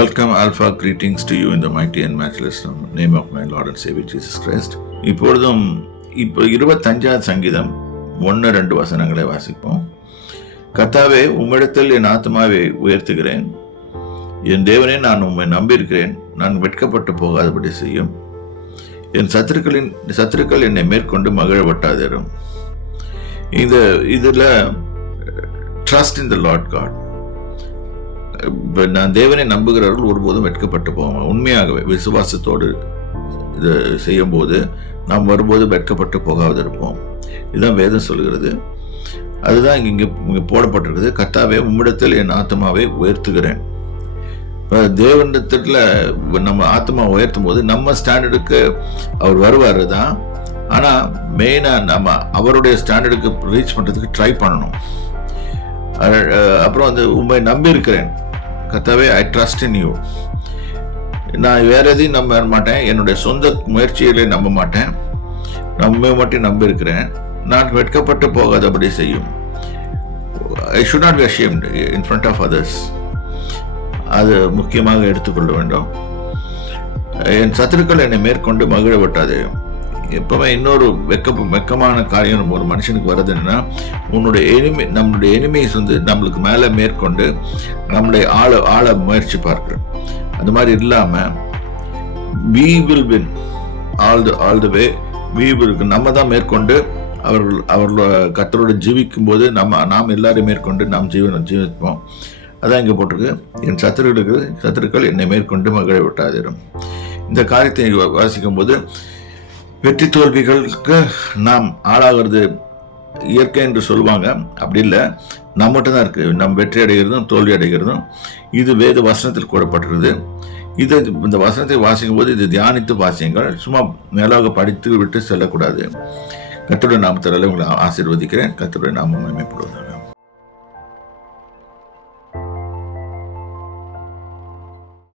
Welcome, Alpha. Greetings to you in the mighty and matchless name of my Lord and Savior Jesus Christ. இப்போ 25 சங்கீதம் 1-2 வசனங்களை வாசிப்போம். கர்த்தாவே, உம்மிடத்தில் என் ஆத்மாவை உயர்த்துகிறேன். என் தேவனே, நான் உம்மை நம்பியிருக்கிறேன். நான் வெட்கப்பட்டு போகாதபடி செய்யும். என் சத்துருக்கள் என்னை மேற்கொண்டு மகிழப்பட்டாதேரும். இதுல trust in the Lord God. நான் தேவனை நம்புகிறவர்கள் ஒருபோதும் வெட்கப்பட்டு போவாங்க. உண்மையாகவே விசுவாசத்தோடு இதை செய்யும் போது நாம் வரும்போது வெட்கப்பட்டு போகாது இருப்போம். இதுதான் வேதம் சொல்கிறது. அதுதான் இங்கே போடப்பட்டிருக்குது. கர்த்தாவே, உம்மிடத்தில் என் ஆத்மாவை உயர்த்துகிறேன். தேவனிடத்துல நம்ம ஆத்மா உயர்த்தும் போது நம்ம ஸ்டாண்டர்டுக்கு அவர் வருவார் தான். ஆனால் மெயினாக நம்ம அவருடைய ஸ்டாண்டர்டுக்கு ரீச் பண்ணுறதுக்கு ட்ரை பண்ணணும். அப்புறம் உண்மை நம்பி இருக்கிறேன். கர்த்தாவே, ஐ ட்ரஸ்ட் இன் யூ. நான் வேற எதையும் நம்ப மாட்டேன். என்னுடைய சொந்த முயற்சிகளை நம்ப மாட்டேன். நம்ம மட்டும் நம்பி இருக்கிறேன். நான் வெட்கப்பட்டு போகாதபடி செய்யும். I should not be ashamed in front of others. அது முக்கியமாக எடுத்துக்கொள்ள வேண்டும். என் சத்துருக்கள் என்னை மேற்கொண்டு மகிழ விட்டாதே. எப்பவுமே இன்னொரு வெக்கமான காரியம் ஒரு மனுஷனுக்கு வருது என்னன்னா, நம்மளுடைய எனிமீஸ் நம்மளுக்கு மேலே மேற்கொண்டு நம்மளுடைய ஆள முயற்சி பார்க்கிறோம். அந்த மாதிரி இல்லாமல் we will win all the way. நம்ம தான் மேற்கொண்டு அவர்களோட கர்த்தரோட ஜீவிக்கும் போது நாம் எல்லாரையும் மேற்கொண்டு நாம் ஜீவிப்போம். அதான் இங்கே போட்டிருக்கு, என் சத்துருக்கள் என்னை மேற்கொண்டு மகிழ விட்டாதிரும். இந்த காரியத்தை வாசிக்கும் போது வெற்றி தோல்விகளுக்கு நாம் ஆளாகிறது இயற்கை என்று சொல்லுவாங்க. அப்படி இல்லை, நம்மகிட்ட தான் இருக்குது. நம் வெற்றி அடைகிறதும் தோல்வி அடைகிறதும் இது வேத வசனத்தில் கூறப்பட்டிருக்குது. இந்த வசனத்தை வாசிக்கும் போது இது தியானித்து வாசியுங்கள். சும்மா மேலாக படித்து விட்டு செல்லக்கூடாது. கர்த்தருடைய நாமத்தினாலே உங்களை ஆசீர்வதிக்கிறேன். கர்த்தருடைய நாமம் மகிமைப்படுவதாக.